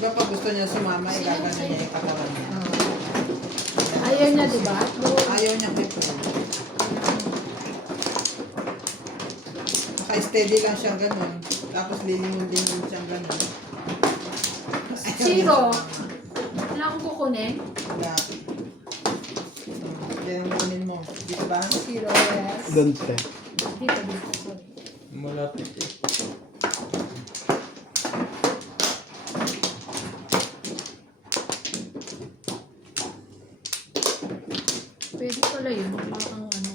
Di ba pag gusto niya sumama, igagano niya yung katawan niya. Ayaw niya, di ba? Ayaw niya may pool. Naka-steady lang siya ganun. Tapos lilingon-lingon siya ganun. Zero. Wala akong kukunin. Wala. Yan ang kunin mo. Dito ba? Zero, yes. Dante. Dito, dito. Sorry. Malapit eh. Pwede pala yun. Wala kang ano.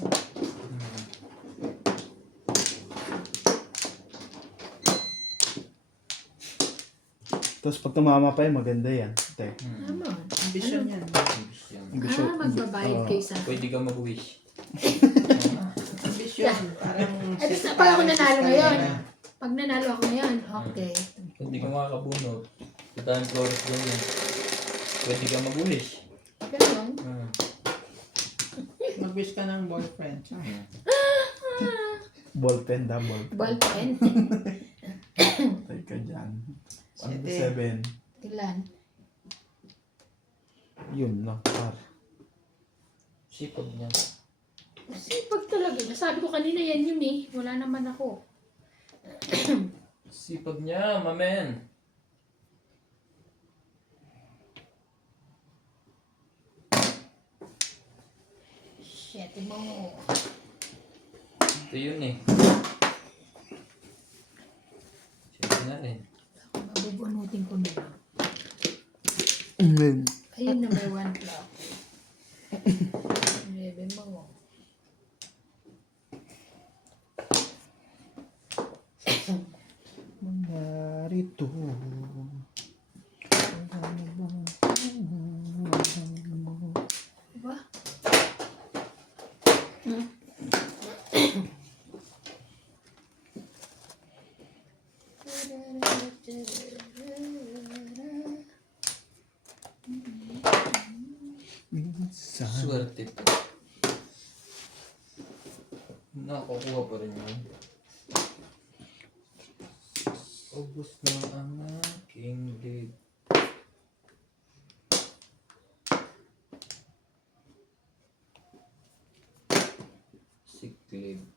Tapos pag tumama pa yun, maganda yan. Te. Tama. Ambisyon yan. Magbabayad kayo sa... Pwede ka mag-wish. Ambisyon. Parang... At least, pag ako nanalo ngayon. Pag nanalo ako ngayon, okay. Hindi ka makakabunot. Katahan chorus lang yan. Pwede ka mag-wish. Ganun. Mag-wish ka ng boyfriend. Ballpen, double. Ballpen. Tay ka dyan. 1 to 7. 7. Ilan? Yun na, par. Sipag niya. Sipag talaga. Nasabi ko kanina yan yun eh. Wala naman ako. Sipag niya, mamen. Shit, mo. Ito yun eh. Sipag na rin. Mabubunutin ko na lang. Amen. Ayun na may 1 clock. 11 mo. Narito. Diba? Minsan. Swerte ito. Nakakuha pa rin yun. Ubus na ang aking lead. Sick leave.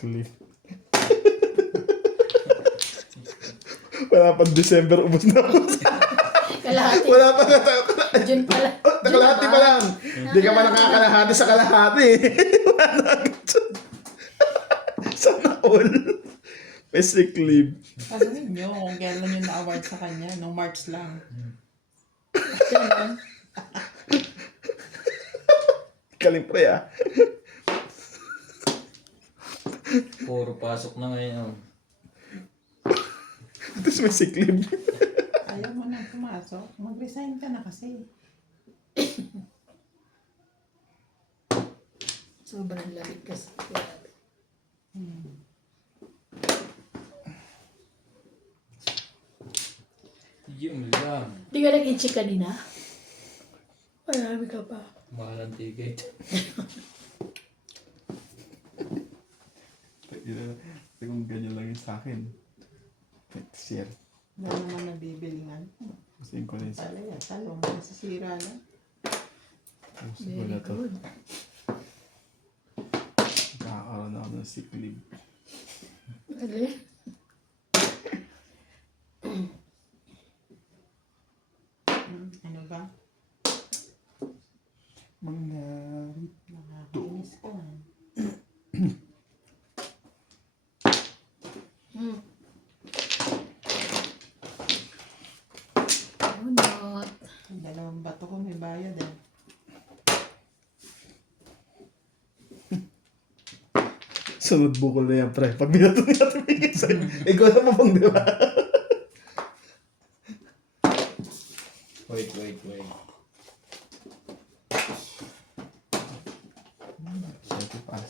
Cliff. Wala pang December, ubos na ako. Kalahati. Wala pa na tayo. June pala. Nakalahati pa lang. Hindi ka pa nakakalahati sa kalahati. Wala na agad. Sana all. May sick leave. Sasabihin nyo kung kailan nyo na-award sa kanya. Nung March lang. Ganun. Galing pre ah. Puro pasok na ngayon. Tapos may sick leave. Ayaw mo nang pumasok. Mag-resign ka na kasi. Sobrang lamig kasi. Yung lang. Di ka nag-itchy kanina? Marami ka pa. Mahal ang ticket. Kung ganyan lang yun sa akin. Next year. Wala naman nabibilingan. Gusto ko na yun sa Tala yan. Talong. Nasisira lang. gusto ko Very na to. good. Nakakaroon ako ng sick leave. Ali? Ano ba? Mangarit. Nakakainis ka. Bunot. Ang dalawang bato ko may bayad eh. Sunod bukol na yan, pre. Pag binato niya tumingin sa'yo, ikaw na mo bang, di ba? Wait.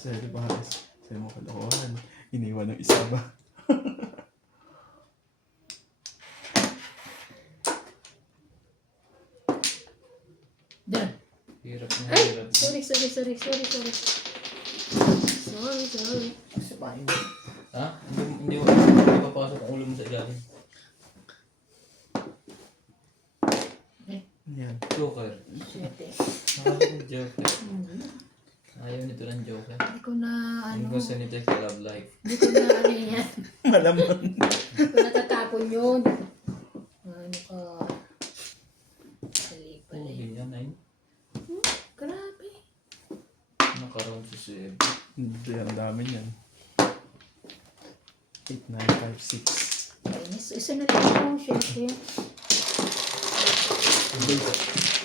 Siyempre pa. Sa'yo mo kalokohan. Iniwan ng isa ba? Done. Hirap na Ay! hirap. Sorry. Kasi pa Ha? Hindi papasok ang ulo mo sa ilalim. Yan. Joker. Siyete. Nakakang Joker. Ayaw nito ng Joker. Hindi ko na Yung ano. gusto nito yung love life. Hindi ko na ano yan. Malamang. Hindi ko natatapon yun. Ano ka. Mali pala Oh, yun. ganyan ay. Grabe. Nakaroon si Seb. Hindi, ang dami niyan. 8, 9, 5, 6. Kainis. Isa na lang ako. Siyete.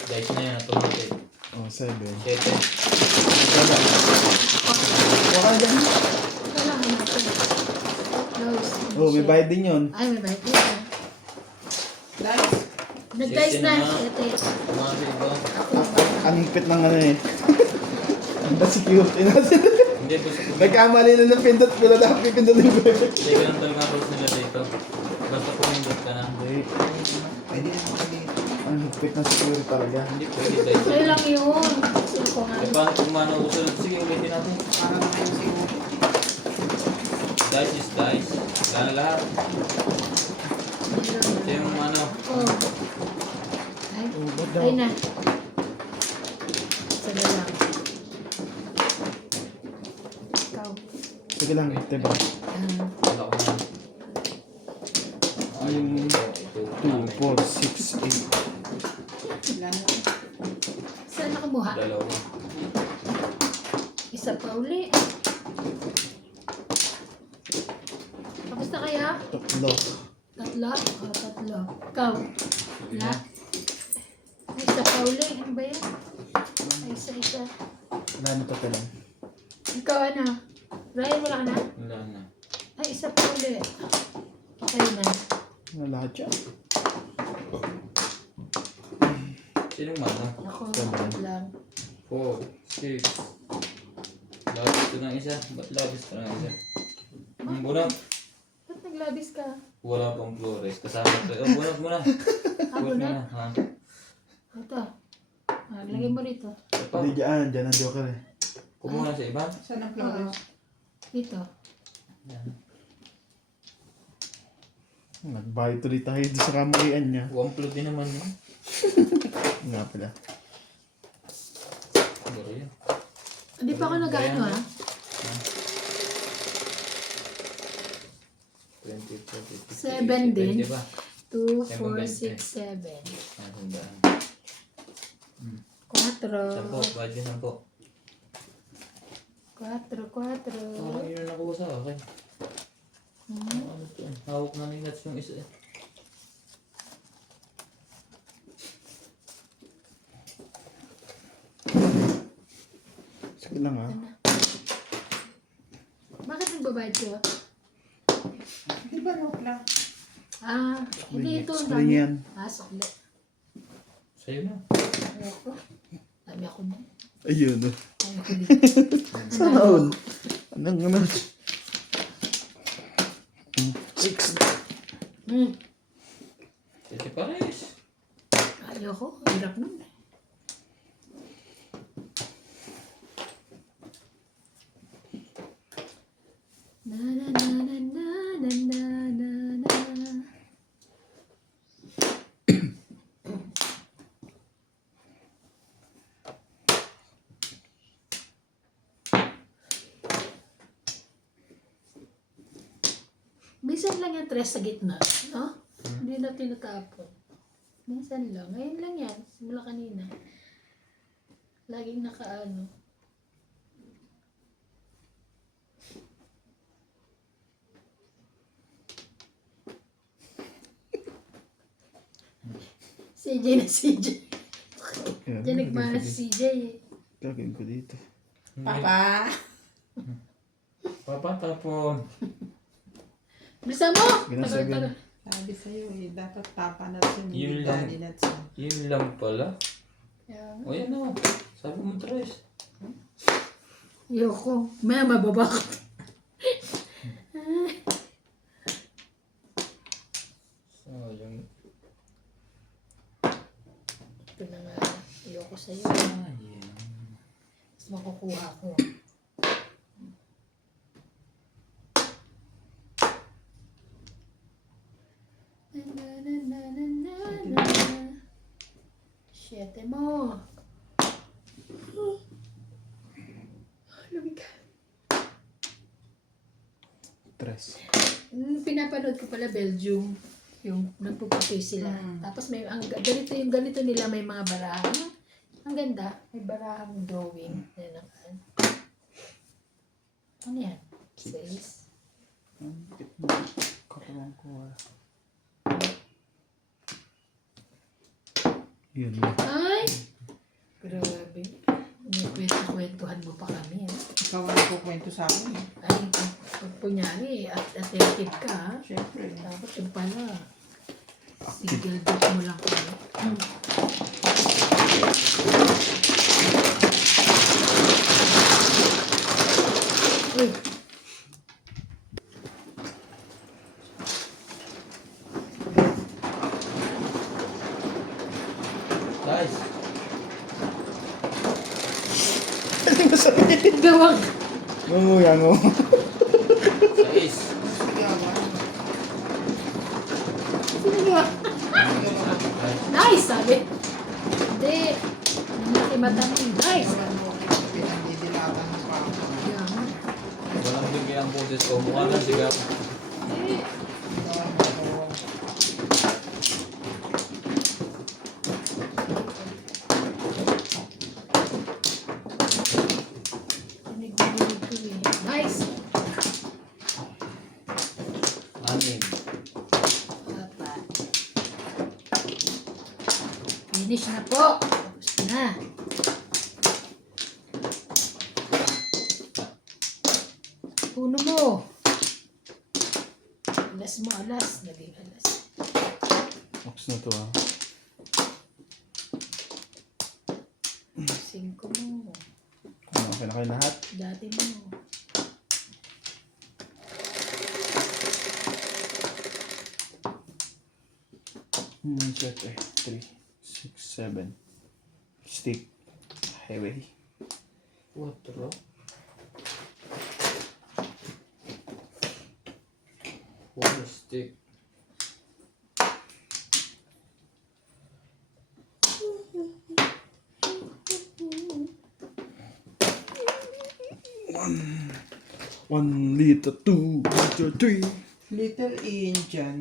Guys na yan, automatic. Oh, 7. 7. Baka dyan. Kailangan natin. Close. Oh, may bayad din yun. Ay, may bayad din. Guys, Nag-dice na. Siyete na. Siyete. Mga iba. Ako yung bata. Ang higpit ng ano eh. Ang security natin. Hindi, gusto ko. Nagkamali na ng pindot. Pero dapat pipindutin ko. Hindi, ganun talaga ang rules nila dito. Basta pumindot ka na. Hindi. pwede na makaliit. Ang higpit ng security talaga. Hindi pwede guys. Sa'yo lang yun. Sino ko nga. Eh, paano kung mano usunod? Sige, ulitin natin. Para naman yung siguro. Dice is dice. Gana lahat. Ito yung ano. Oh. Ay, Oh, ba't daw? ay na. Isa na lang. Ikaw. Sige lang, diba? Wala ko na. Ay, Yung ito. 2, 4, 6, 8. Ilan na. Saan nakamuha? Dalawa. Isa pa uli. Tapos na kaya? Tatlo. Tatlo? O, tatlo. Ikaw. Sige Na? na. Ay, isa pa uli. Ano ba yan? Ay, isa. Wala na to lang. Ikaw ano? Ryan, wala ka na? Wala na. Ay, isa pa uli. Okay na. Ano lahat yan? Sinong mano? Ako, Tama. lang. 4, 6. Labis ko ng isa. Ba't labis ko ng isa? Ang bunot. Ba't naglabis ka? Wala pang flores. Kasama ko. Oh, bunot mo na. Ah, Bunot mo bunot? na. Ha? Ito. Ah, lagay mo rito. Ito pa. Hindi dyan. Dyan ang joker eh. Kumuha na sa iba. Saan ang Oo. flores? Dito. Yan. Nagbayad tuloy tayo doon sa kamalian niya. One plot din naman yun. Nga pala. Siguro yun. Hindi pa ako nag-ano ha? 20, 30, 50, 7 din. 70 ba? 2, Seven, 4, bente. 6, 7. Ah, sandaan. 4. 10. Bayad din 10. 4. Parang yun ang nakuha sa akin. Ano to? Hawak na ni Nats yung isa. Sige lang ha. Bakit nagbabayad ka? Di ba note lang? Ah, hindi ito. Ang Sukli dami. yan. Ah, sukli. Sa'yo na. Ayoko. Dami ako na. Ayun. Ayoko dito. Sana all. Anong ano? 6. Sige pares. Ayoko. Hirap nun. Na na na na na na na na na. Minsan lang yung tres sa gitna, no? Hindi na tinatapon. Minsan lang. Ngayon lang yan. Simula kanina. Laging nakaano. CJ na CJ. Diyan nagmana si CJ eh. Gagawin ko dito. Papa! Papa tapon. Bisa mo! Sige na, sige. Tagal-tagal. Sabi sa'yo eh, dapat papa natin. Yun Hindi lang. daddy natin. Yun lang pala. Kaya nga. O yan na. Sabi mo tres. Ayoko. May mababa ko. So yung... Ito na nga. Ayoko sa'yo. Sayang. Mas makukuha ko. Tres. Pinapanood ko pala Belgium. Yung nagpuputi sila. Tapos may ganito nila may mga barahan. Ang ganda. May barahang drawing. Ano yan? 6. Katawan ko. Yun. Ay! Grabe. May kwento-kwentuhan mo pa kami. Ikaw ang nagkukwento sa akin eh. Ay, pag kunyari, attentive ka, ha? Siyempre. Tapos yung pala, single date mo lang kami. Uy, Guys, gawang. Oo, yan o. guys. Nice, sabi. Hindi. Malaki mata mo. Nice. Pinagdidilatan ng pako. Yan. Walang bigyan ang boses ko. Mukha lang sigaw. Hindi. Dinig-dinig ko eh. Nice. Anin. Apat. Finish na po. Tapos na. Puno mo. Alas mo, alas. Naging alas. Ox na to ah. 5 mo. Ano, okay na kayo lahat? Dati mo. Check eh. 3, 6, 7. Stick. Heavy. Quatro. Four stick. One liter, 2 liter, 3. Little Indian.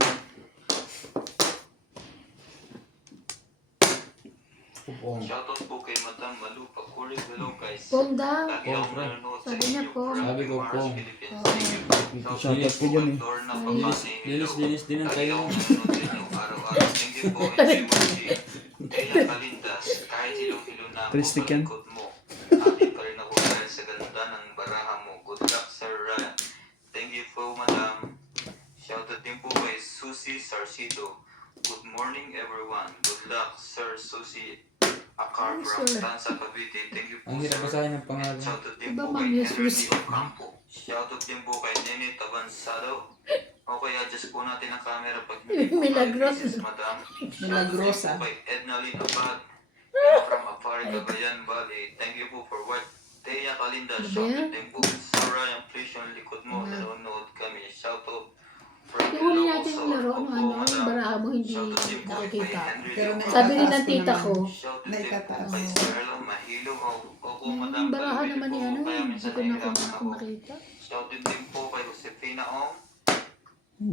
Pupong. Shoutout po kay Madam Malu Pakuri. Hello guys. Pong daw. Lagi Pong, akong pre. nanonood sa Sabi niya, inyo Pong. from Sabi ko, Mars, Pong. Philippines. Oo. Thank you. Shoutout ko dyan eh. Lorna Ay. Papani. Linis din ang Lagi tayo. akong nanonood sa inyo araw-araw. Thank you po. Enjoy mo si Kaya Kalindas. Kahit hilong-hilo na ako Tristic sa yan. likod mo. Akin pa rin ako dahil sa ganda ng baraha mo. Good luck, Sir Ryan. Thank you po, Madam. Shoutout din po kay Susie Sarcido. Good morning, everyone. Good luck, Sir Susie Akar Ay, from sir. Tansa, Cavite. Thank you po, Ang hirap sir. basahin ng pangalan. Shoutout din Iba po Ma'am kay Jesus. Henry D. Ocampo. Shoutout din po kay Nene Tabansado. Okay, adjust po natin ang camera pag hindi po Milagros. tayo Madam. Milagrosa. Shoutout din po kay Edna Lynn Abad from Apari, Cagayan Valley. Thank you po for what Teya Kalinda. Ano ba yan? Shoutout din po. Sarah, yung please yung likod mo. Nanonood kami. Shoutout. Yung huli natin yung laro, ano, yung baraha mo hindi Shoutout din po kay nakikita. Henry D. Pero Ocampo. Sabi rin ng naikataas tita naman. ko, Shoutout Na din po ikataas. kay Sarlo Mahilo. Opo, Madam. yung baraha Palpili naman ni po. ano, Kaya hindi minsan ko na nahihirapan kung ako. makita. Shoutout din po kay Josefina Ong.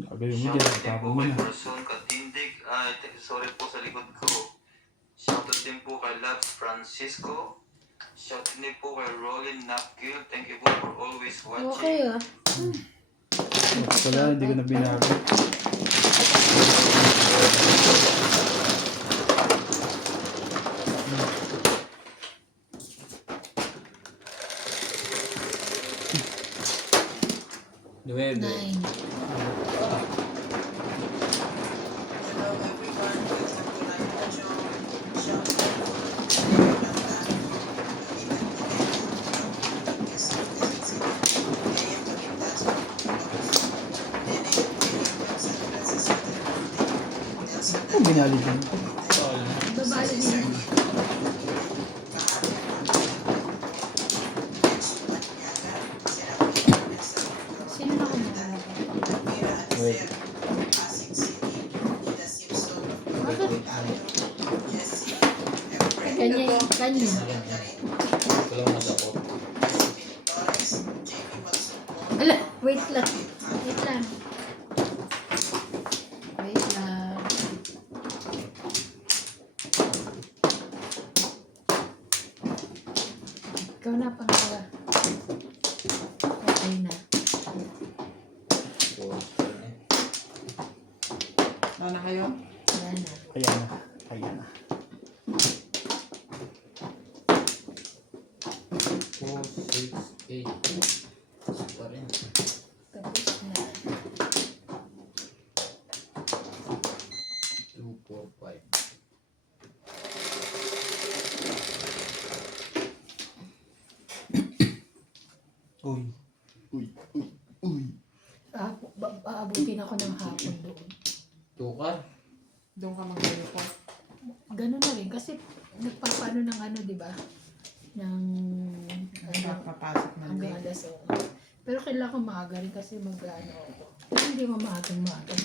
Gagawin mo dyan. Shoutout din Tapo po mo kay na. Person Katindig. Sorry po sa likod ko. Shoutout din po kay Labs Francisco. Shoutout din po kay Rolin Napkil. Thank you po for always watching. Okay ah. Wala, hindi ko na binago. Nueve. 9. Hello everyone. Welcome to my video. Ang binali dyan. Babali din. Sino na kumara? Wait. Bakit? Kanya, kanya. Walang madakot. Ala, wait lang. Wait lang. Wait lang. Ikaw na, pangalawa. Okay na. Ano na kayo? Yan na. Ayan na. Ayan na. 4, 6, 8. Pa rin. Tapos na. 2, 4, 5. Uy. Uy. Uy. Uy. Aabutin ako ng hapon doon. Tukar. Doon ka mag-report. Ganun na rin. Kasi nagpapaano ng ano, di ba? Ng Papasok na hanggang din. alas 1. Pero kailangan ko maaga rin kasi mag-ano ako. Pero hindi mo maagang maaga.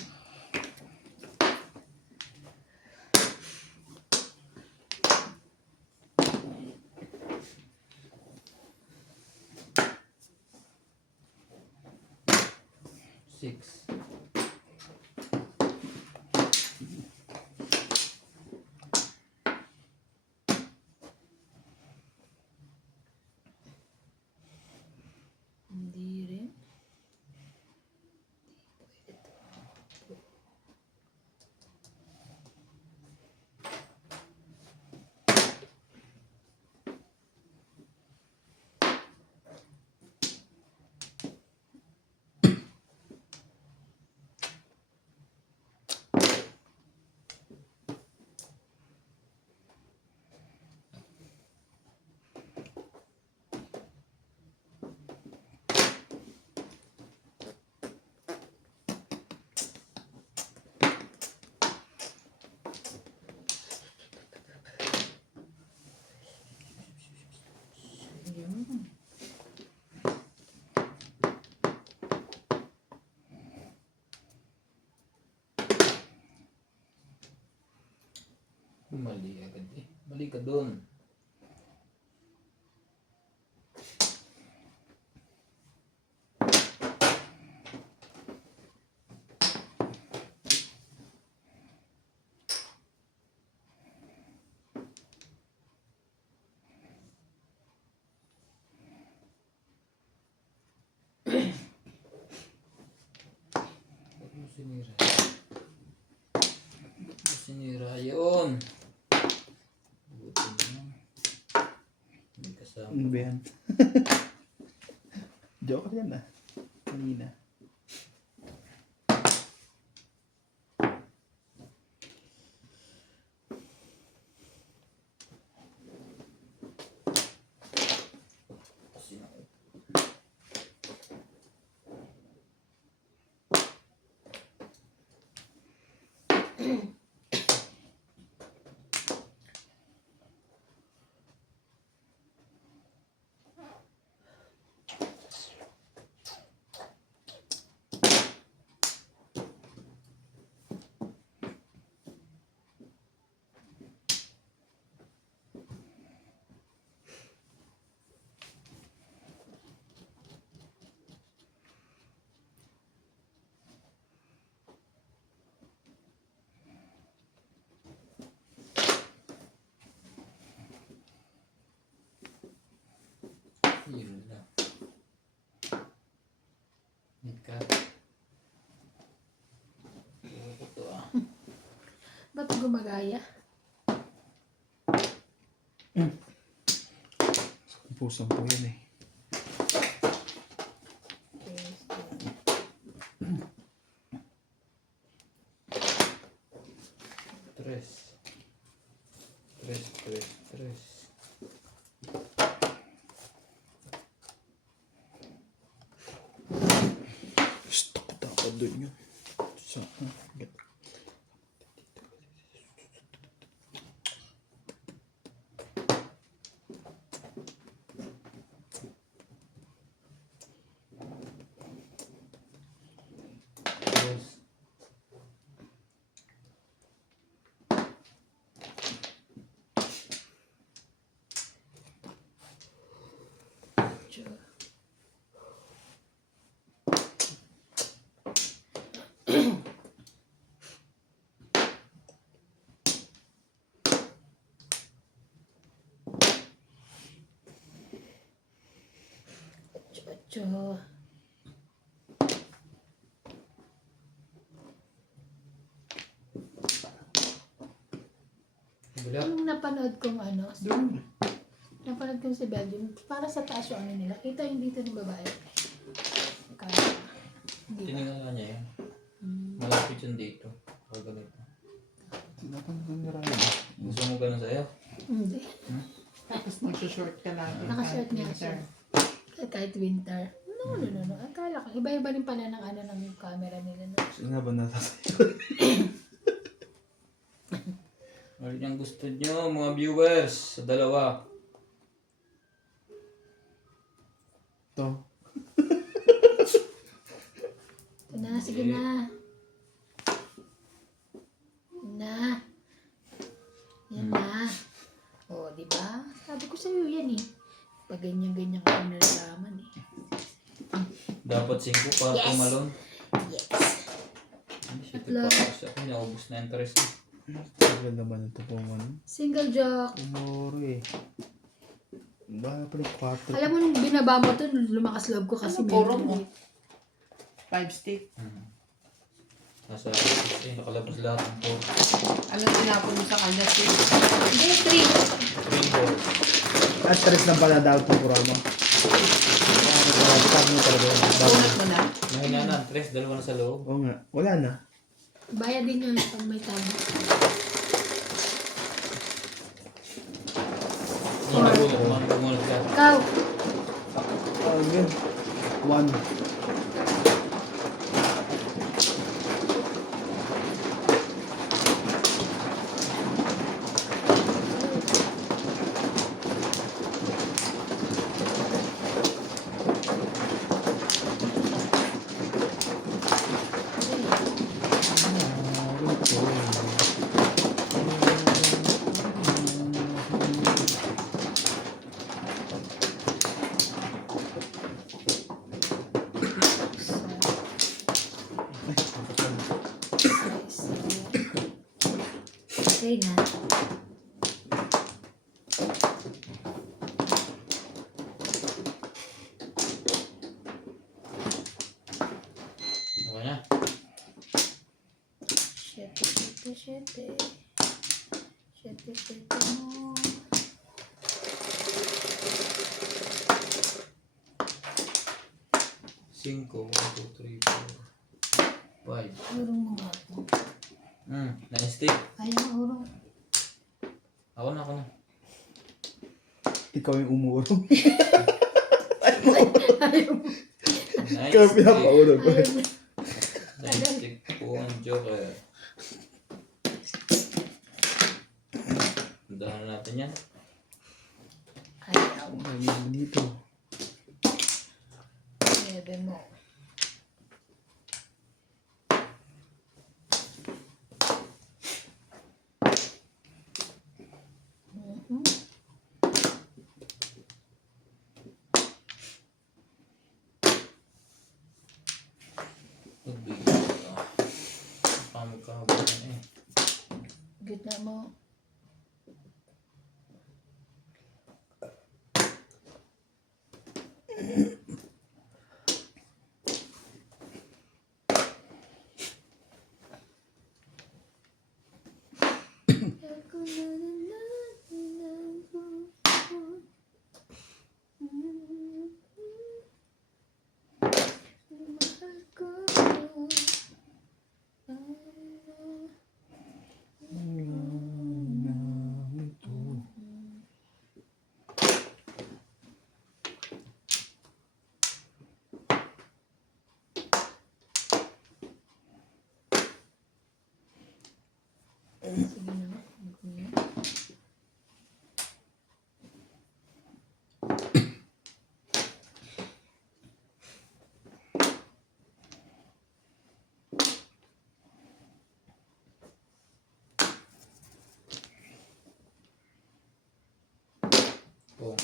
Six. Hindi rin. Ayun. Mali agad eh. Mali ka doon. Ba't mo sinira? Ba't mo sinira yun? Buti na. Hindi kasama. Ano ba yan? Joke yan ah. Kanina. Kasi na. Yun lang. Ika. Ito ah. Ba't gumagaya? Sampu yan eh. Tres. Tres, tres, tres. Stuck dapat dun yun. Sa, get. Tres. Cho. Wala. Anong napanood kong ano? Doon. Napanood kong si Belgium. Para sa taas yung ano nila. Kita yung dito ng babae. Kaya. Hindi ba? Tinignan nga niya yan. Hmm. Malapit yun dito. Kaganito. Tinatanggol ni Ryan. Gusto mo ganun sa'yo? Hindi. Tapos nag-short ka lagi. Nakashort kahit nga winter. siya. Kahit winter. No. Akala ko. Iba-iba rin pala ng ano ng camera nila. No? Sino nga ba nasasayo? Ano yung gusto nyo mga viewers sa dalawa? Ito. Ito na. Sige na. Na. Yan na. O, di ba? Sabi ko sa'yo yan eh. Pag ganyan-ganyan ka nalalaman eh. Dapat 5 para Yes. tumalon. Yes. Hindi siya Atla. tipapos ako. Naubos na interest. Tagal naman ito po man. Single joke. Umori. Bahala pa ng 4. Alam mo nung binaba mo to, lumakas loob ko kasi Ano, puro medyo mo? late. 5 stick. Nasa nakalabas lahat ng 4. Anong tinapon mo sa kanya? Stick. Hindi, 3. 3 4. At 3 lang pala dapat ng kurama. Sabi mo talaga yun. Bunot mo na. Mahina na. 3. Dalawa na sa loob. Oo nga. Wala na. Bayad din yun pag may tama. Nagulat ka. Ikaw, Yun. 1. okay na. Okay na. Shete mo. 5, 1, 2, 3, 4, 5. Urong mo nga po. Na-stick. Ayaw urong. Ako na. Ikaw yung umuurong. Ayaw mo. Ikaw yung pinapaurong. Ayaw mo. Na-stick po ang joker. Dahan natin yan. Ayaw. Ayaw dito. Bebe mo. Mhm. Magbigay ka. Baka magkahaba na eh. Gitna mo. Sige na. Oh.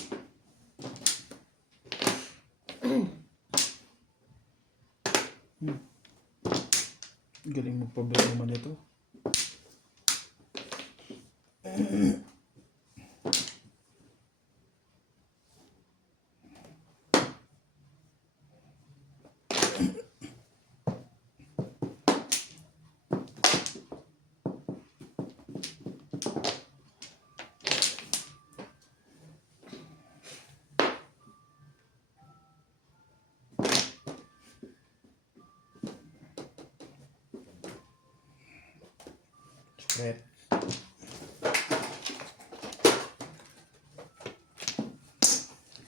Galing magpabili naman ito. Red.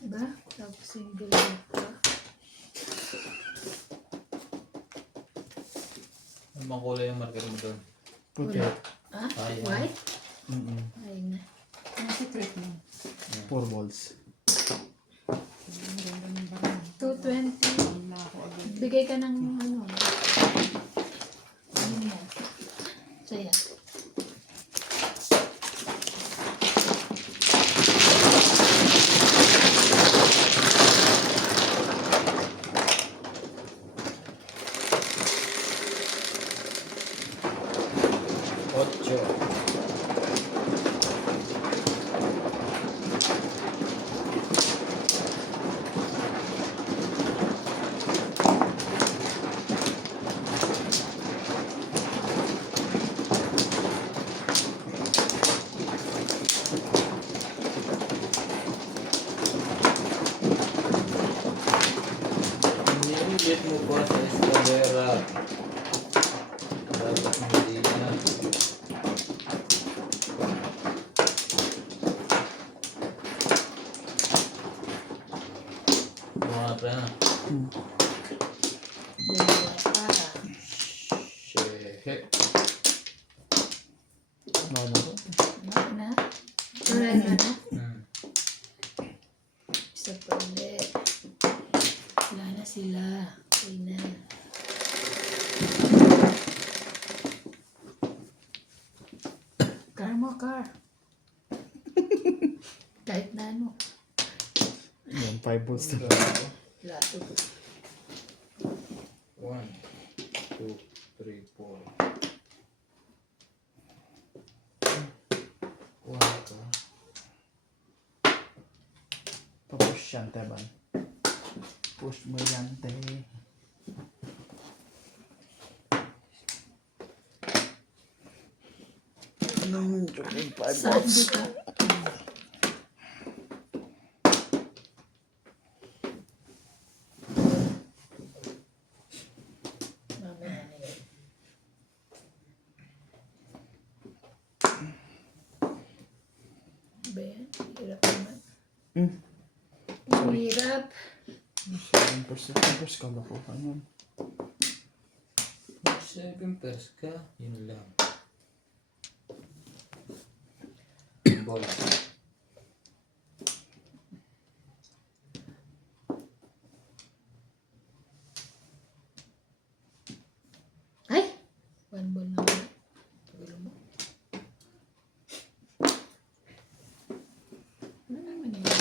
Diba? Tapos single loop pa. Ano bang kulay yung marker mo doon? Puti. Ah? Ay, White? Ay na. Ang secret mo. 4 balls. Ang ganda ng barahan. 220. Wala ako agad. Bigay ka ng ano. Ano yan? Saya. Ocho. Iniulit mo pa sa escalera. Dapat hindi na. Mga pre na. Dalawa pa. Shehe. Ano ko? Ano na? Alright na na? Isa pa ulit. Wala na sila. Okay na. Car mo, car. Kahit na ano. Yan, 5 balls na. Lato. 1, 2, 3, 4. Wala ka. Papush yan, Teban. Push mo yan, te. Anong joking 5 Saan balls? ka? Mamaya na yun. Ba yan? Hirap naman. Ang hirap. 7%. First call ako. Ano? 7 pairs ka. Yun lang. Ball. Ay! One ball na wala. Tagal mo. Ano naman yun?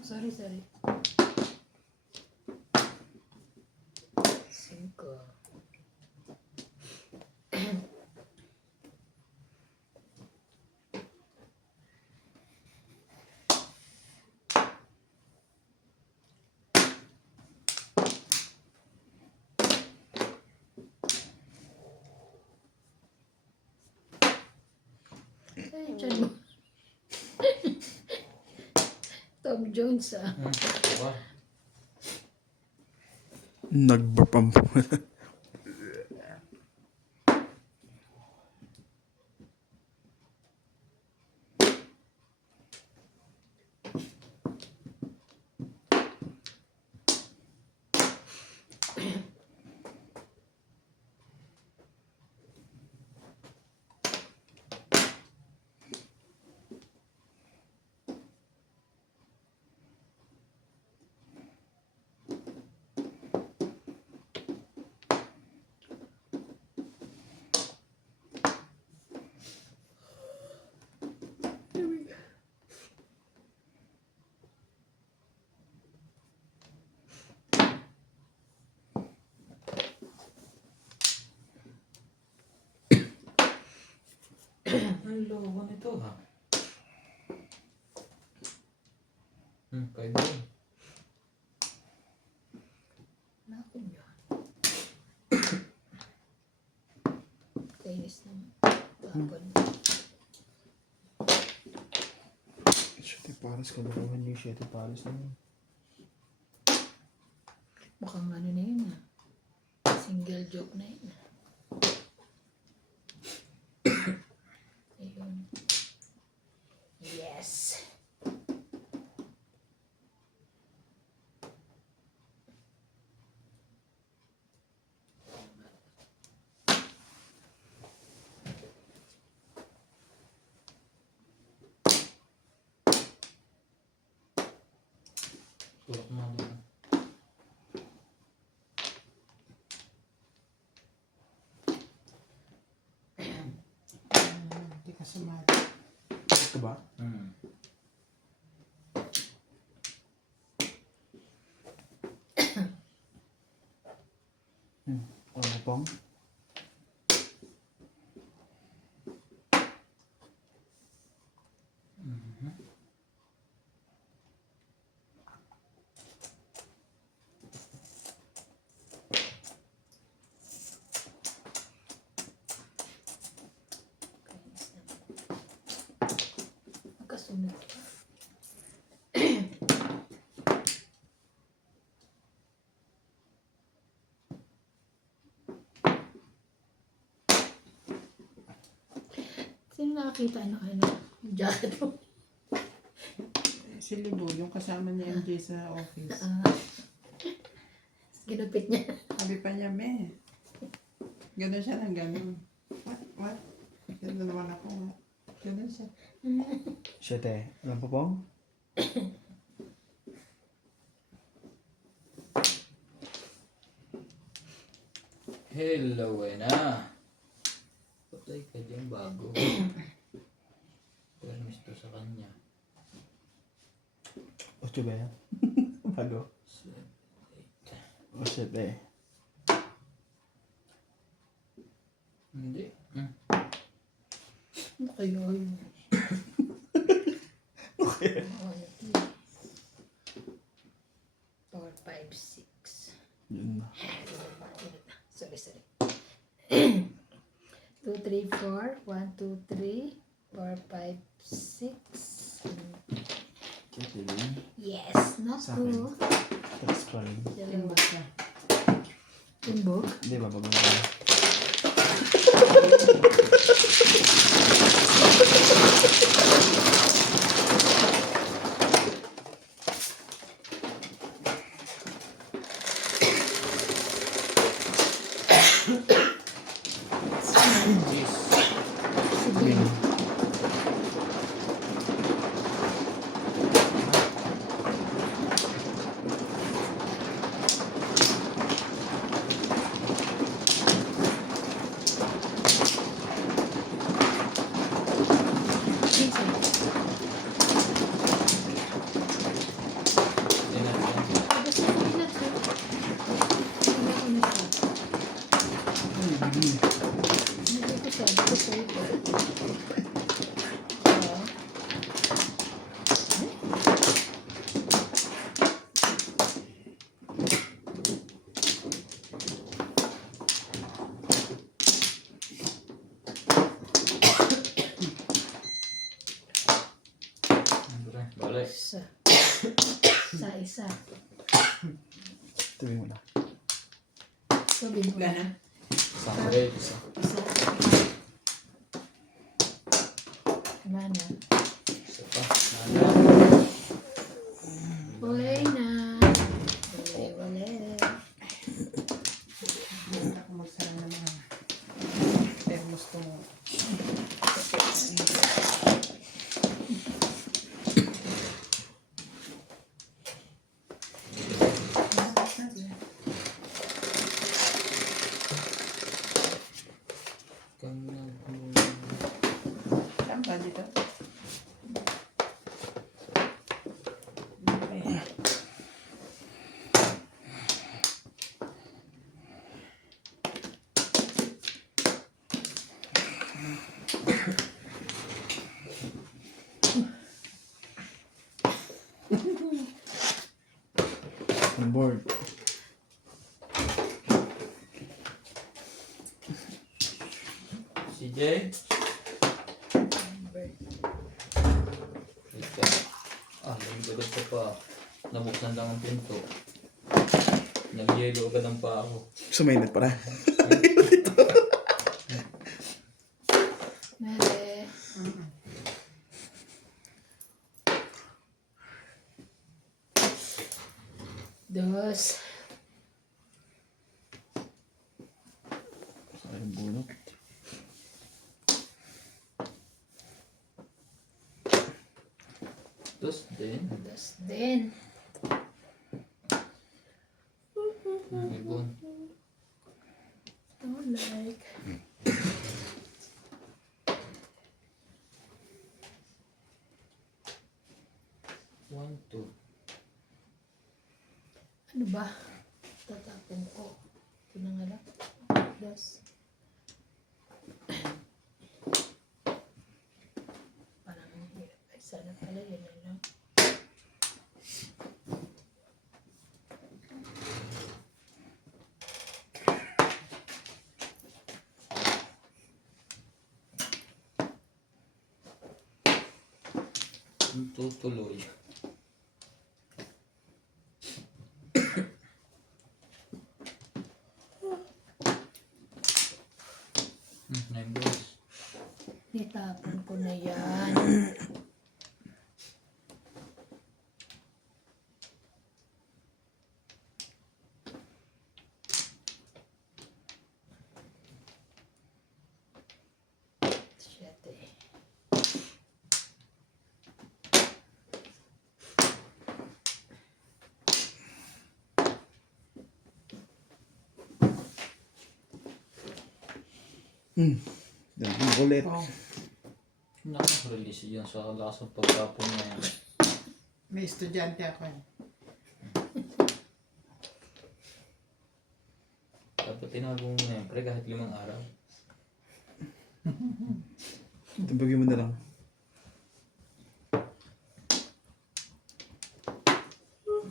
Sorry. Cinco. Ay, dyan mo. Tom Jones ah. Diba? Nagbapam po. Ang logo nito ha. Kayo din. Nakon yun. Kainis naman. Tapon. Shit, pares ka. Bakuhan yung shit, pares na yun. Mukhang ano na yun ah. Single joke na yun ah. Ayun. Yes. Tulak mo din. Hindi ka sumali. Ito ba? Ano pong? Kainis naman. Magkasunod pa. Sino nakakita yung jacket mo? Si Libo, yung kasama ni MJ sa office. Ginupit niya. Sabi pa niya, me. Ganun siya ng ganun. What? Ganun naman ako. What? Ganun siya. Shit eh. Ano po pong? Hello, na. Patay ka dyan bago. Permis to sa kanya. 8 ba yan? Bago. 7, 8. Oh shit eh. Hindi. Ano kayo? Okay. 4, 5, 6. Yun na. Sorry. 2, 3, 4. 1, 2, 3. 4, 5, 6. Okay, yun. Yes, Sa naku. Text pa rin. Dalawa. Timbok siya. Timbok? Hindi ba? Bago na. Jeez. Sige. Yan na. Basta hindi na ito. Hindi ako na siya. Hindi ko sabi ko sa ito. Balik. Isa. Isa. Tuloy mo na. Sabi mo. Wala na. Isang break. Isa. Wala na. Isa pa. Nana. Wala na. Wala. Hindi ako magsara ng mga thermos to. Saan ba dito? Okay. On board. CJ? Wait ka. Nagdagas ka pa. Nabuksan lang ang pinto. Nag-yelo agad ang pa ako. Sumainit para. Mare. Dos. Sayang bunot. Dos din. Dos din. Ibon. Don't like. One, two. Ano ba? Tatapon ko. Ito na nga lang. Dos. Parang ang hirap. Ay, sana pala yun na lang. Tutuloy. Nine balls. Itapon ko na yan. Siyete. Daging ulit. Oh, Naka-release yan sa lakas ng pagtapon na yan. may estudyante ako eh. Dapat tinago mo na yan, pre, kahit 5 araw. Timbagin mo na lang.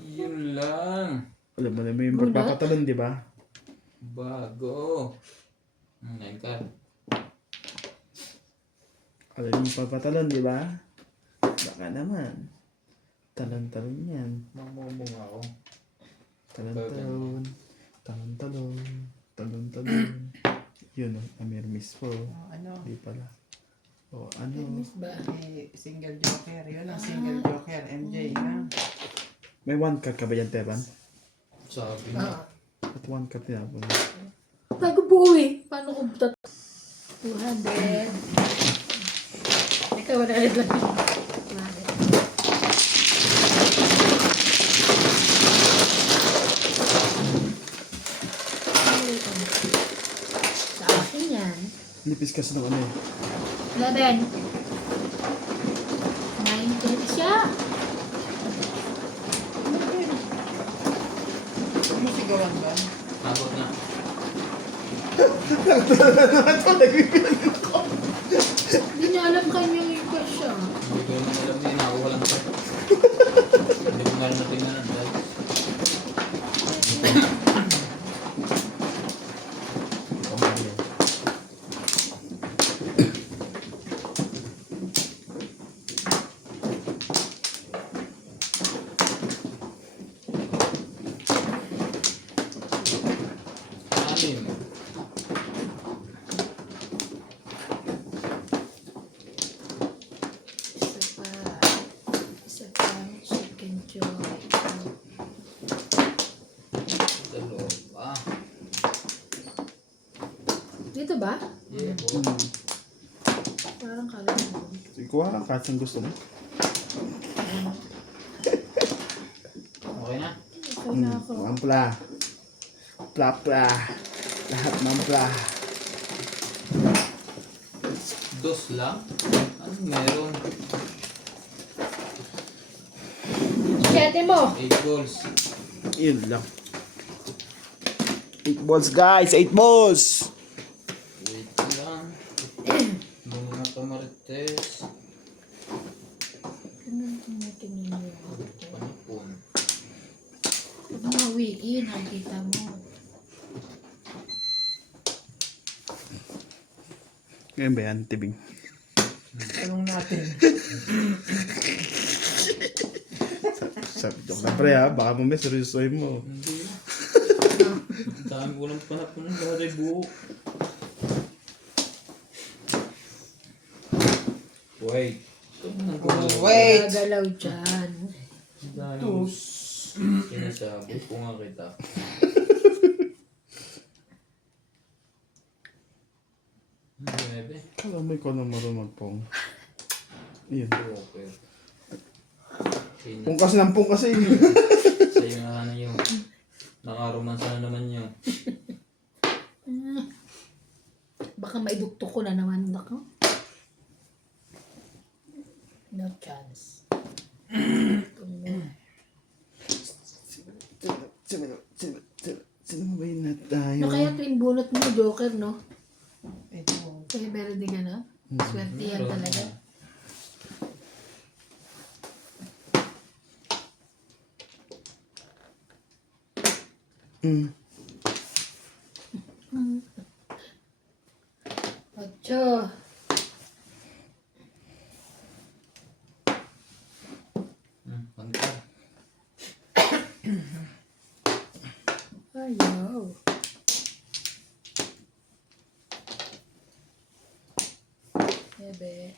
Yun lang. Alam mo naman yung Bunot? pagpapatalon, di ba? Bago. Nine ka. Alam mo yung pagpapatalon, di ba? Baka naman. Talon-talon yan. Mamumong ako. Talon-talon. Talon-talon. Talon-talon. Yun o, Amir Miss po. Oh, ano? Di pala. O ano? Miss ba? May single joker. Yun ang single joker. MJ na. May one card ka ba yan, Teban? Sabi niya. At one card na po. Bago buwi. Paano ko butat? 200. Ikaw, 100 lang. 200. Sa akin yan. Lipis kasi ng ano eh. 11. 19 siya. Ano sigawan ba? Abot na. Hindi niya alam kanyang request siya. Hindi ko naman alam din. Ako walang pa. Hindi ko nga rin natingnan ang dahil. Anim. Isa pa chicken joy. Dalawa. Dito ba? Yeah, bo. Parang kala mo. Sige ko kahit saan gusto mo. Okay na? Okay na ako. Mampla. Pla-pla. Lahat mampla. Dos lang? Anong meron? 7 mo. 8 balls. Yun lang. 8 balls guys! 8 balls! Wait lang. Mga pamarites. Ano natin ninyo? Ano? diin, nakikita mo. Ngayon ba yan, tibing? Tanong natin. Sabi ko na pre ha, baka mamaya seryosohin mo. Hindi. Ang dami ko lang panapon ng gaday buo. Wait. Wait. Gagalaw dyan. Tus. Sinasabi ko nga kita. Bebe. Kala mo ikaw na marunong magpong. Iyan. Okay. Pungkas ng pungkas eh. Sa'yo na ano yun. Nakaromansa na naman yun. Baka maidukto ko na naman ako. No chance. Sino ba yun na tayo? Ano kaya clean bunot mo, Joker, no? Ito. Kaya meron din ka na? Swerte yan Meron talaga. na. Mm. 8. Pangka. Ayaw. Bebe.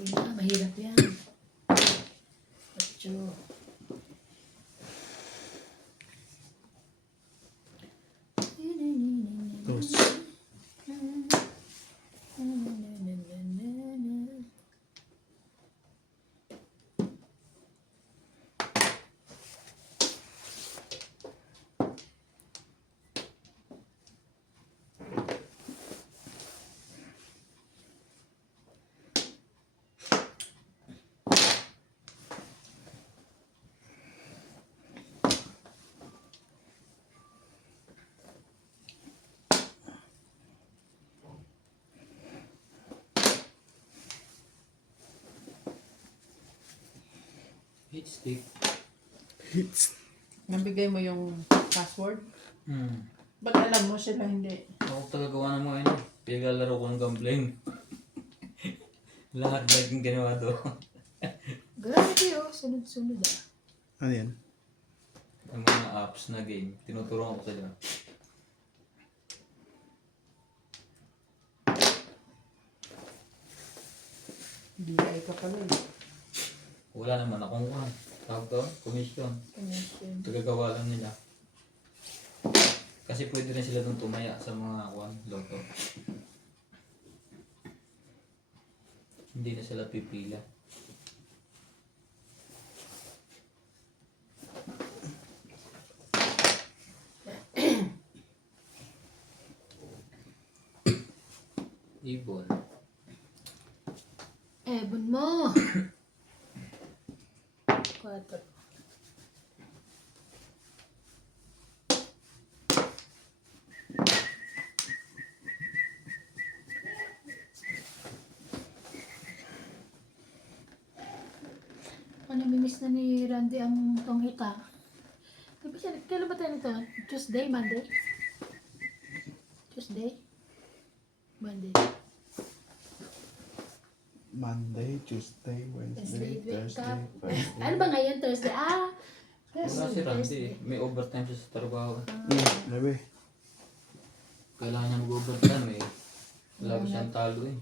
Hindi na, mahirap yan. 8. Dos. Hit stick. Hits. Nabigay mo yung password? Hmm. Ba't alam mo sila hindi? Ako tagagawa ng mga ano. Pinaglalaro ko ng gambling. Lahat like yung ginawa doon. Grabe oh, sunod-sunod ah. Ano yan? Ang mga apps na game. Tinuturuan ko sila. DI ka pala eh. Wala naman akong tawag to, commission. Tagagawa lang nila. Kasi pwede rin sila doon tumaya sa mga loto. Hindi na sila pipila. Ibon. Ebon mo. 4. Namimiss na ni Randy ang tonghita. Diba siya, kailan ba tayo nito? Tuesday, Monday? Tuesday? Monday. Monday, Tuesday, Wednesday, Wednesday, wake Thursday, up. Friday. Ano ba ngayon? Thursday? Wala si Randy. May overtime siya sa trabaho. Nabe. Kailangan niya mag-overtime eh. Wala ko siyang talo eh.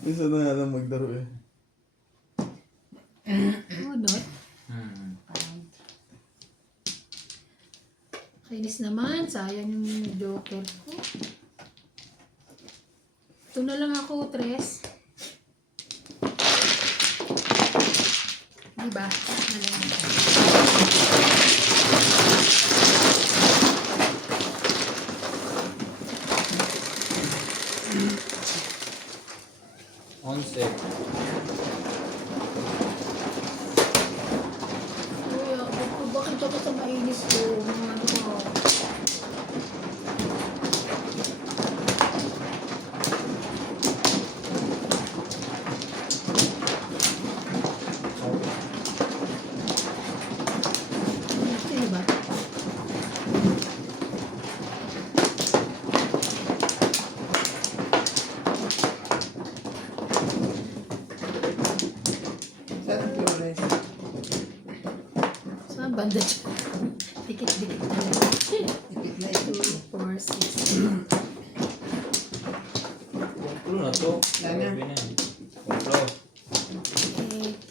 Minsan na nga lang magdaro eh. Unot. Kainis naman. Sayang yung joker ko. Ito na lang ako, Tres. Diba? Na lang ako. Onse. Uy, bakit ako sa mainis ko? Mga ano ko. ganda siya. Dikit-dikit talaga. Ikit na ito. 2, 4, 6, Kumplo na to. Yan na. Grabe na. Kumplo. 8.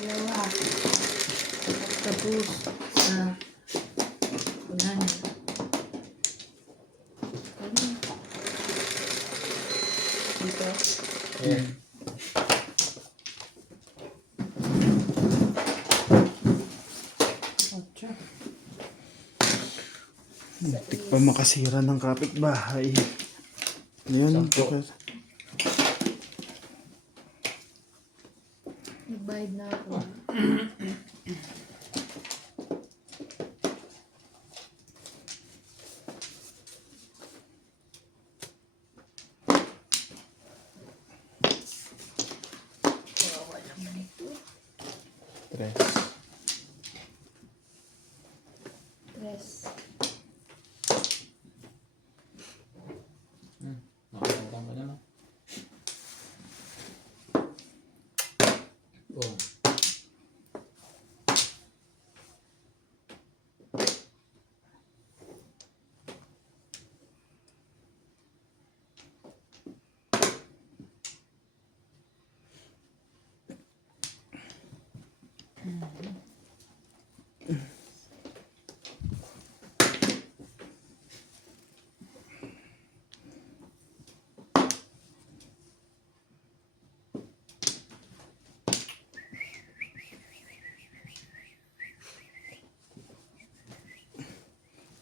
Dalawa. Tapos, wala na. Ano? Dito. Yeah. Ocho. Muntik pa makasira ng kapitbahay. Ngayon, Sampo. Nagbayad na ako. Kawawa naman ito. 3. 3. Nakakita mo naman. Boom.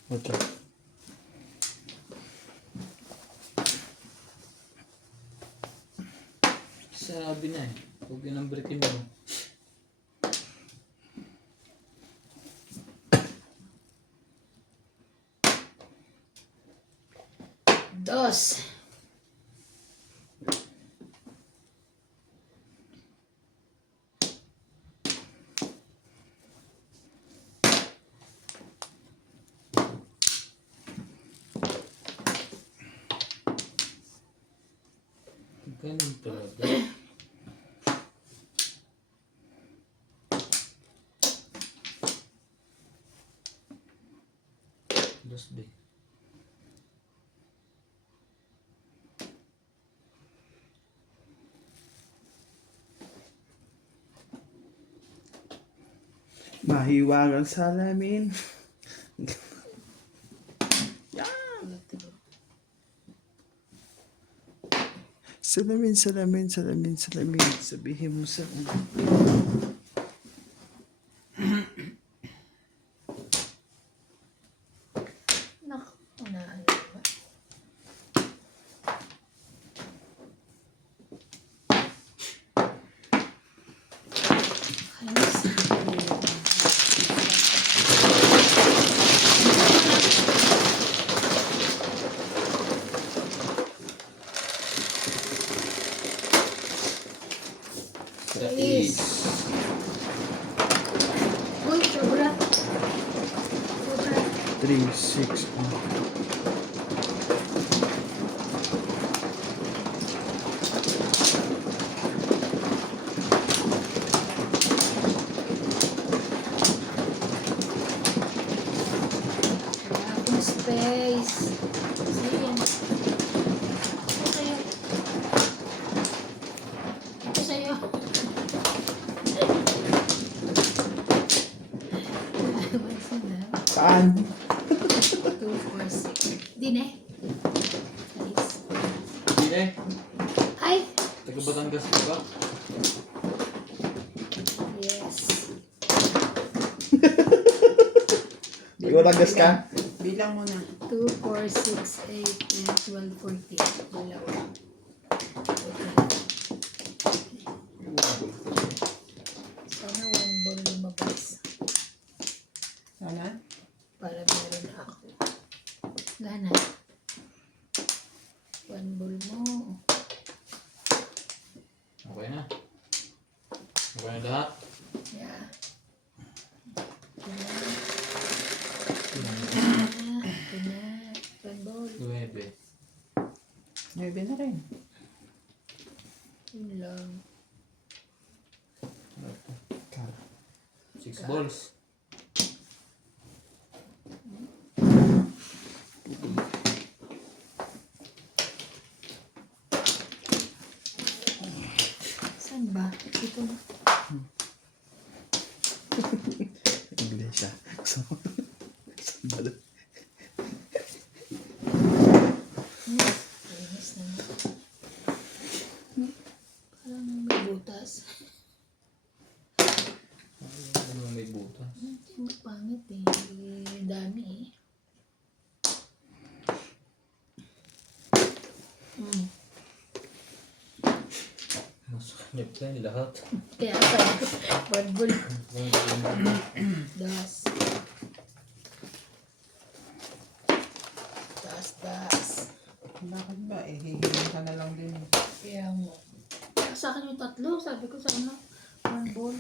Okay. Sabi na eh. Huwag yun ang breaking mo. Dos. Ganun talaga. Dos B. Mahiwagang salamin. Salamin, salamin, salamin, salamin. Sabihin mo sa... Naku, unahan ba? Ayos. Sais. Uy, sobra. Sobra. 3, 6. Wala akong space. Sige yan. Ito sa'yo. Ito sa'yo. Masin na. Saan? 2, 4, 6. Di na eh. Nice. Hindi na eh. Ay! Taga Batangas ka ba? Yes. Batangas ka? Bilang mo na. 2, 4, 6, 8, 10, 12, 14. Dalawa. Okay. Sana one ball lumabas. Sana? Para meron na ako. Wala na. One ball mo. Okay na. Okay na lahat. Yeah. Ito na. One ball. 9. 9 na rin. Yun lang. lang. 6 balls. Saan ba? Ito na. Iglesia. So, sandali. Linis na nga. Parang may butas. Ano may butas? Hindi pangit eh. Dami eh. Nasa kanya pa yung lahat. Kaya pa, barbul. Das. Das. Bakit ba? Eh, hihiling ka na lang din. Kaya mo. Sa akin yung tatlo. Sabi ko sa ano, one ball.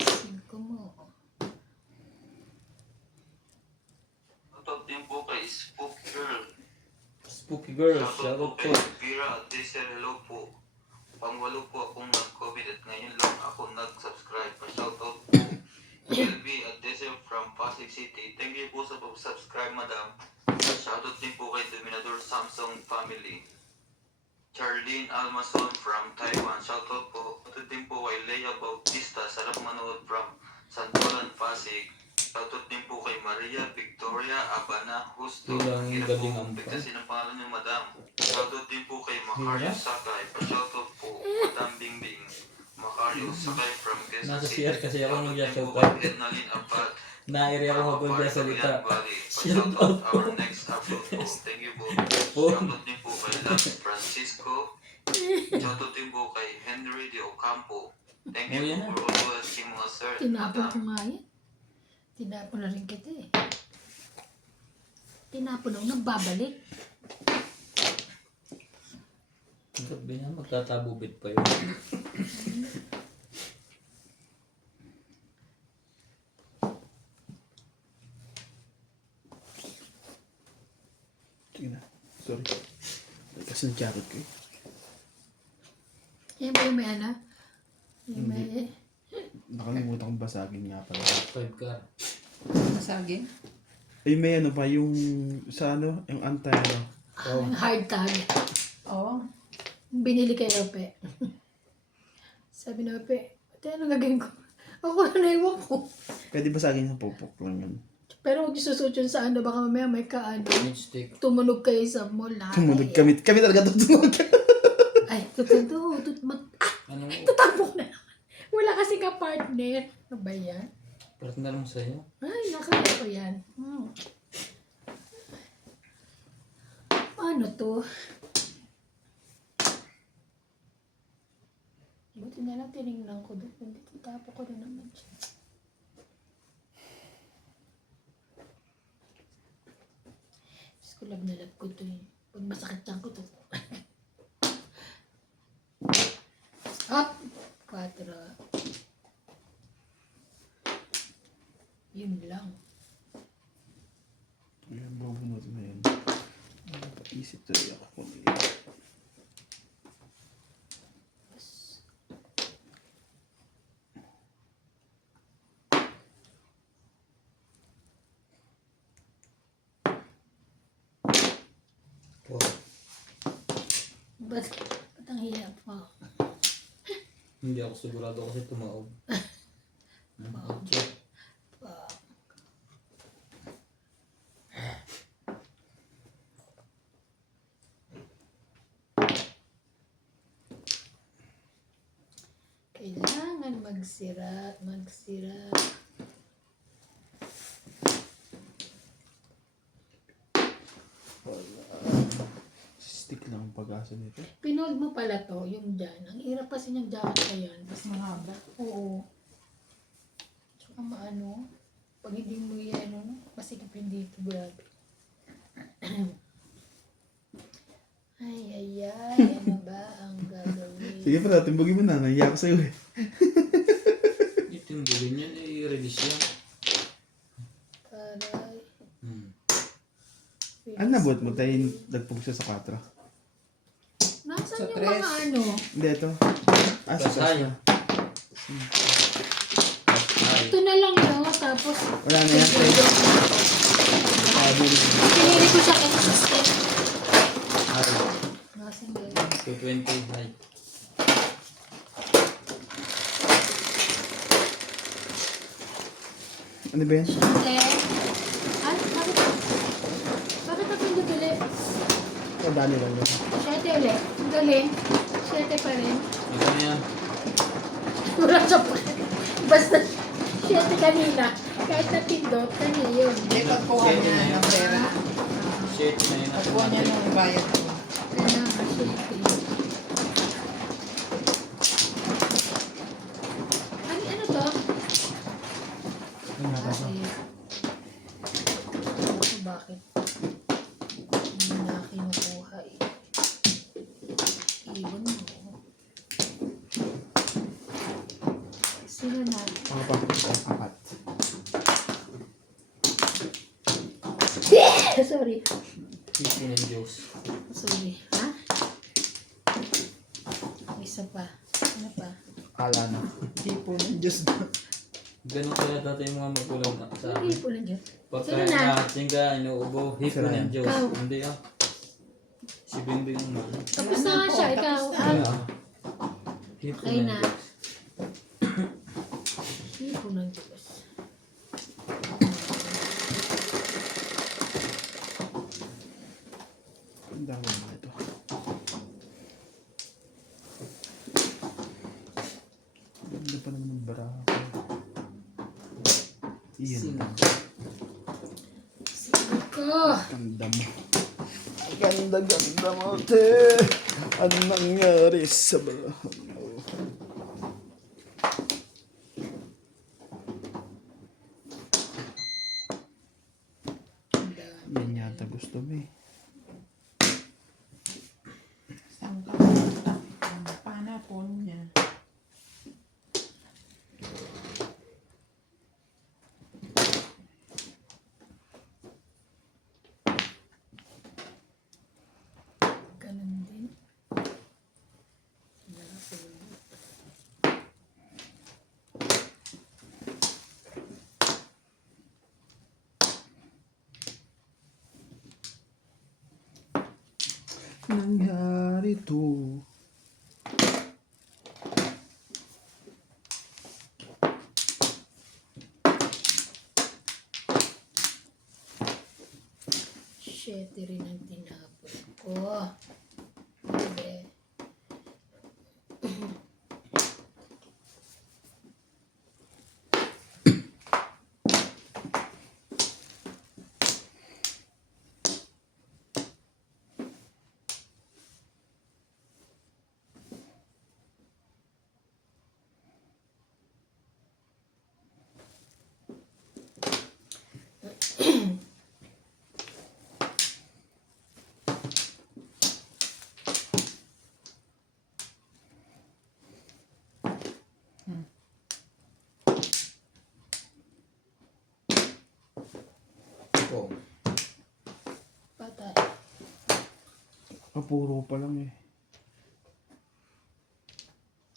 Cinco mo. Shoutout din po kay Spook Girl. Spooky girl, Shoutout po shoutout kay po. Vera at Desir, hello po. Pangwalo po akong nag-COVID at ngayon lang ako nag-subscribe. Pa-shoutout po. LB at Desir from Pasig City. Thank you po sa pag-subscribe, madam. Shoutout din po kay Dominador Samsung Family. Charlene Almason from Taiwan. Shoutout po. Shoutout din po kay Leia Bautista. Sarap manood from Santolan, Pasig. Shoutout din po kay Maria Victoria Abana Justo. Ilang Hirap galing po ang bigkasin ang pangalan niyo, madam. Shoutout din po kay Macario Hira? Sakay. Pa-shoutout po, Madam Bingbing. Macario Sakay from Quezon Nasa City. CR kasi ako Shoutout din po nag-shoutout. kay Ednalyn Abad. Na-area ako magpagsasalita. Shoutout our next upload po. Thank you po. Po. Shoutout din po kay Lance Francisco. Shoutout din po kay Henry de Ocampo. Thank Oh, you yan po for all watching mga sir. Tinapon ko Madam. nga yan. Tinapon na rin kita eh. Tinapon ako, nagbabalik. Sabi niya, magtatabubit pa yun. Sige na. Sorry. Kasi ng jacket ko eh. Yan ba yung may ano? Yung may... Nakalimutan kong basagin nga pala. 5 ka. Masagin? Ay, may ano pa, yung sa ano, yung anti ano. Oh, Yung hard tag. Oo. Binili kay Ope. Sabi na Ope, ate, ano gagawin ko? Ako na naiwan ko. pwede basagin ng pupok lang yun. Pero huwag isusuot yun sa ano, baka mamaya may kaano. Stick. Tumunog kayo sa mall. Tumunog kami. Kami talaga tutunog. Ay, totoo. Ano mo? Tatabok na naman. Wala kasi ka partner. Ano ba yan? Partner mo sa'yo? Ay, nakaya ko yan. Ano to? Buti na lang tinignan ko doon. Hindi tatapo ko na naman siya. Diyos ko, lab na lab ko to eh. Pag masakit lang ko to. Up! 4. Yun lang. Ayan, bubunod na yun. Isip tuloy ako kung yun. Po. Ba't ang hirap mo? Hindi ako sigurado kasi tumaog. Okay. Kailangan magsira. Stick lang ang pag-asa nito. Pinold mo pala to, yung dyan. Ang hirap kasi niyang jacket na yan. Mas mahaba. Oo. Tsaka maano, pag hindi mo yan, ano, masikip yung dito, grabe. Ay, ano ba ang gagawin? Sige pala, timbugin mo na. Nahiya ko sa'yo eh. Itinggulin yan, i-release yan. Taray. Ano nabuhat mo? Tayo nagpugsa sa 4. Nasaan Sa yung tres. mga ano? Hindi, ito. Ah, sa Pasay. Pasay. Ito na lang yun. Tapos, Wala na yan. Tayo. pinili ko siya kasi sa step. Ay. Nasaan yun? 220. Ay. Ano ba yan? Siyempre. Ay, bakit ako hindi bili? Dali lang yun. Siyete ulit. Ang galing. Siyete pa rin. Ito na yan. Wala siya pa. Basta, siyete kanina. Kahit na pindot, kanya yun. Hindi, pagkuha niya ng pera. Shit na yun. Pagkuha niya ng bayad ko. Kaya nga, siyete. Ano to? Kasi, bakit? Hindi na kinukuha eh. Iwan mo. Sino na? Mga papat. Sorry. Hipo ng Diyos. Sorry. Ha? Isa pa. Ano pa? Kala na. Tipo ng Diyos na. Ganun kaya dati yung mga magulang na sa Ano amin. hipo lang yun? Pagka Sino na? nahatsing ka, inuubo, hipo Sino ng na? Diyos. Ikaw. Hindi ah. Si Bimbing ang mahal. Tapos na nga siya, ikaw. Ano ah? Hipo Okay ng na. Diyos. Hipo ng Diyos. Ang dami mo ito. Ganda pa naman ng baraha ko. Iyan Sino? lang. Sige ko. Ganda mo. Ganda mo, te. Ano nangyari sa baraha mo? Yan yata gusto mo eh. Saan ka? Ang panapon niya. Ganun din. Nakasunod. Nangyari to. Siyete rin ang tinapon ko. Hindi. Oh. Patay. Puro pa lang eh.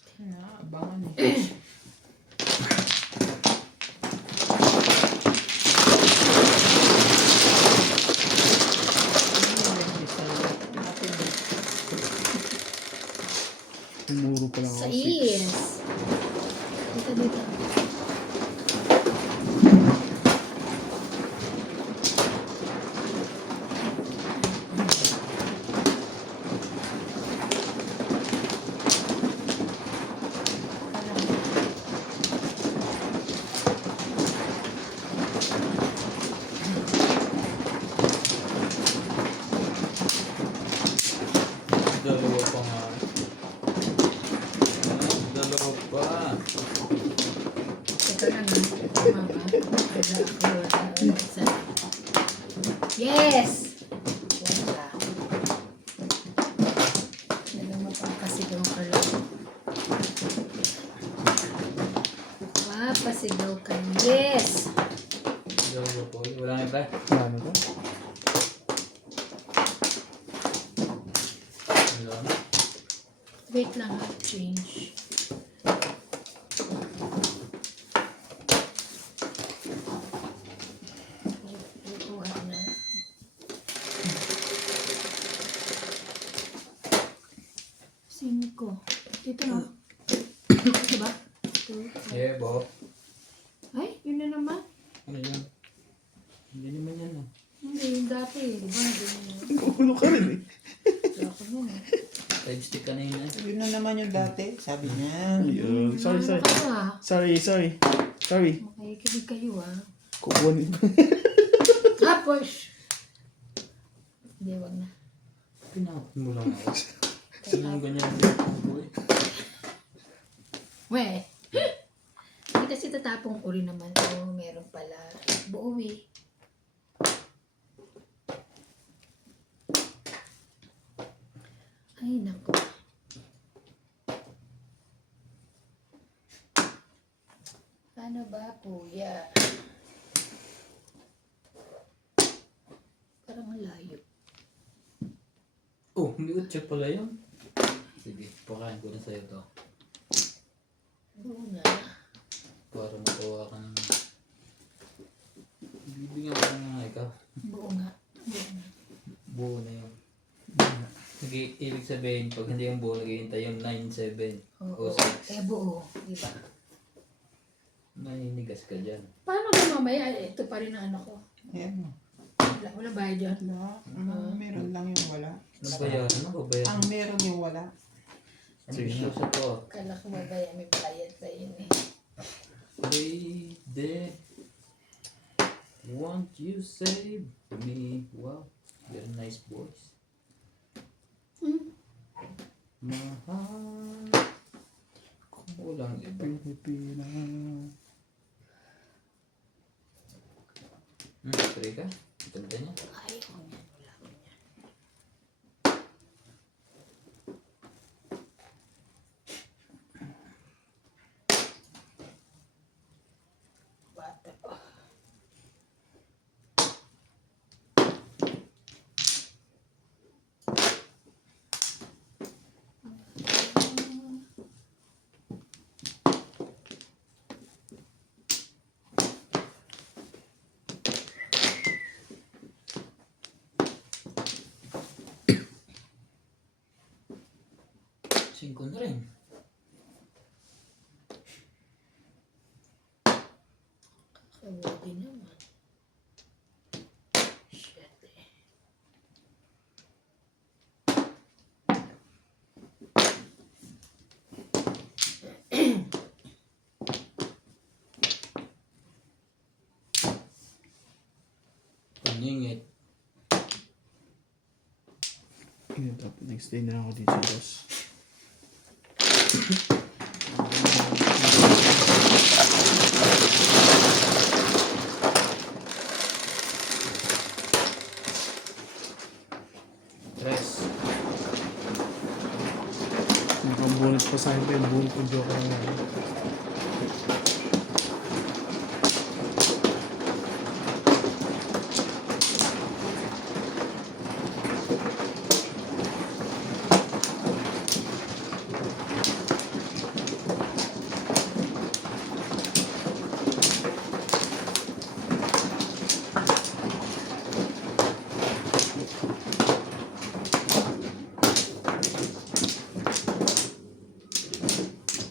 Kaya, abangan eh. Pumuro pa lang ako. Sa 6. is. Dito, dito. Dalawa pa nga. Dalawa pa. Ito na nga. Mama. Isa. Yes! Wala. Dalawa pa kasi doon ka lang. Yes. Dalawa po. Wala na ba? Wala na to. Wala na. Wait lang ha. Change. Kukuha na. Cinco. Dito na. Ito ba? Ito. Yeah, bo. Ay, yun na naman. Ano yan? Hindi naman yan ah. Hindi, yung dati. Di ba? Hindi na. Kukulo ka rin eh. Wala ko nun eh. Five stick ka na yun eh. Yun na naman yung dati, sabi niya. Ayun. Sorry. Makikinig kayo ah. Kukunin ko. Tapos! Hindi, wag na. Pinapin mo lang ako. Sino yung ganyan? Boy? Weh! Hindi kasi tatapong ko rin naman. Oh, meron pala. Buo eh. Ay, naku. Paano ba, kuya? Parang layo. Oh, may utya pala yun. Sige, pakain ko na sa'yo to. Buo nga. Para makuha ka ng... Bibigyan ko na nga ikaw. Buo nga. Buo nga. Buo na yun. Ibig sabihin, pag hindi yung buo, naghihintay yung 9-7 Oo. o 6. Eh, buo. Diba? Maninigas ka dyan. Paano ba mamaya? Ito pa rin ang ano ko. Ayan mo. Wala bayad dyan. Wala. Meron lang yung wala. Nabayaran? Ano babayaran? Ang meron yung wala. Sige na sa to. Kala ko babaya may bayad pa yun eh. Lady, won't you save me? Wow, very nice voice. Mahal. Walang iba. Pilipinas. Pwede ka? Ganda niya. Ay, kung yan. Wala ko yan. Bata. Singko na rin. Kawagi naman. Shit eh. Paningit. Next day na lang ako dito sa boss. Tres. Nakambunot pa sa akin pa yung buhok ko joke lang yan.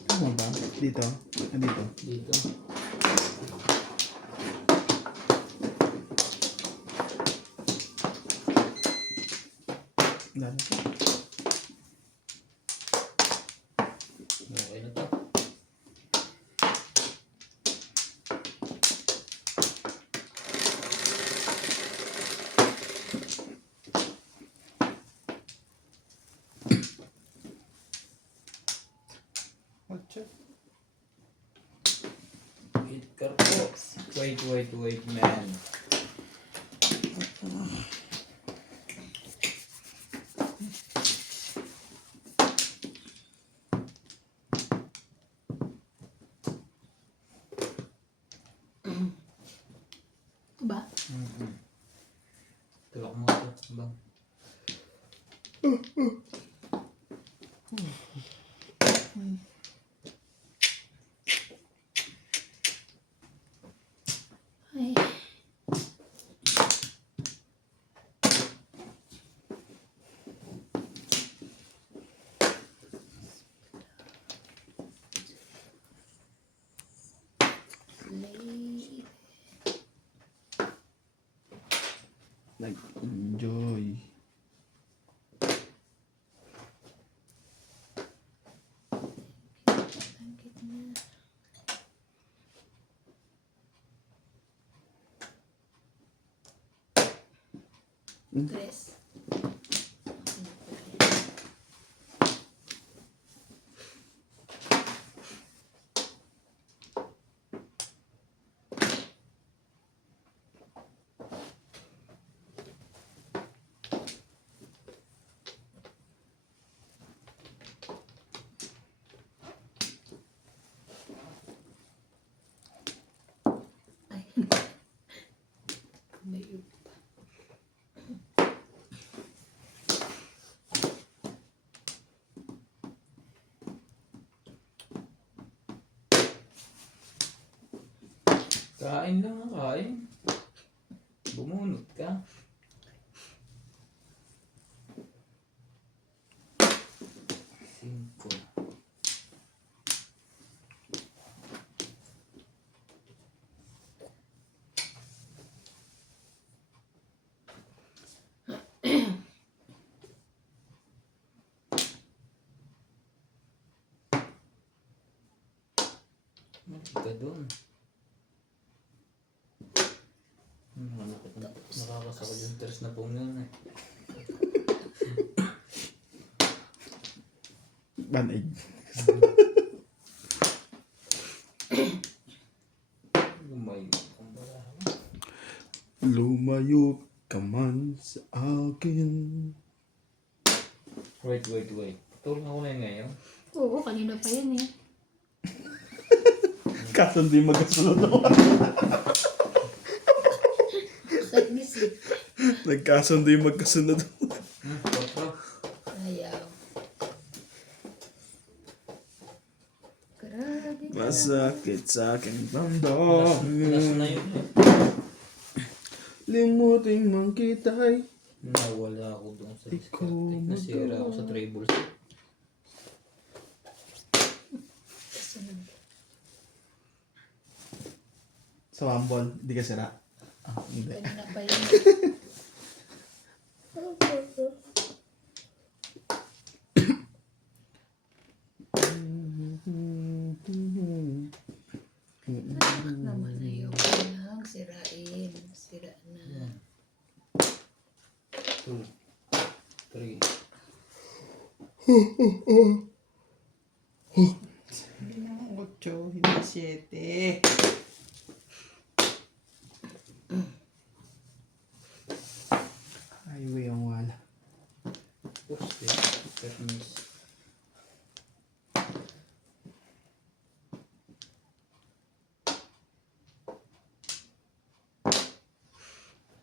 Tama ba? Dito? Dito? Dito. Dami ko. Okay na to. Ocho. Hit car po. Wait, man. Tulak mo ito. Bang. Ay. Late. Nag-enjoy. Tangkit na. Tres. Ay. May iba. Kain lang ang kain. Bumunot ka. Cinco. Mali ka doon. Nakakasakal yung tres na pong yun eh. Band-aid. Lumayo ang baraha. Lumayo ka man sa akin. Wait. Tulungan ko na yun ngayon. Oo, kanina pa yan eh. Kaso hindi magkasunod naman. Nag-miss. Nagkasundo yung magkasunod. Patro. Ayaw. Grabe ka. Masakit sa aking Last damdamin. na yun eh. Limutin man kita'y Nawala ako doon sa Ikaw discarte. Nasira ako sa trebles. sa wambol. Hindi ka sira. Ah, hindi. Kanina pa yun. Naman ayoko lang sirain. Sira na. 2, 3. Hindi na 8, hindi 7. Highway ang wala. Poste. Permis.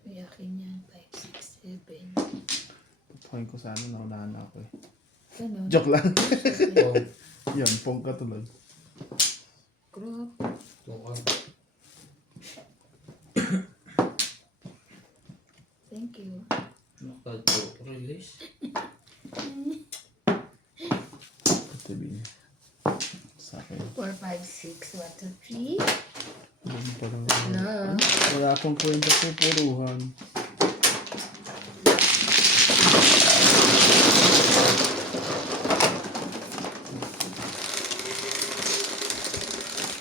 Iyakin yan. 5, 6, 7. Tutukin ko sana naunahan na ako eh. Ganun. Joke lang. Oh, Yan, pong katulad. Crop. tukang. Thank you. Naka-release. Katabi niya. Sa akin. 4, 5, 6, 1, 2, 3. Yan pa lang. Hello. Wala akong kwenta sa puruhan.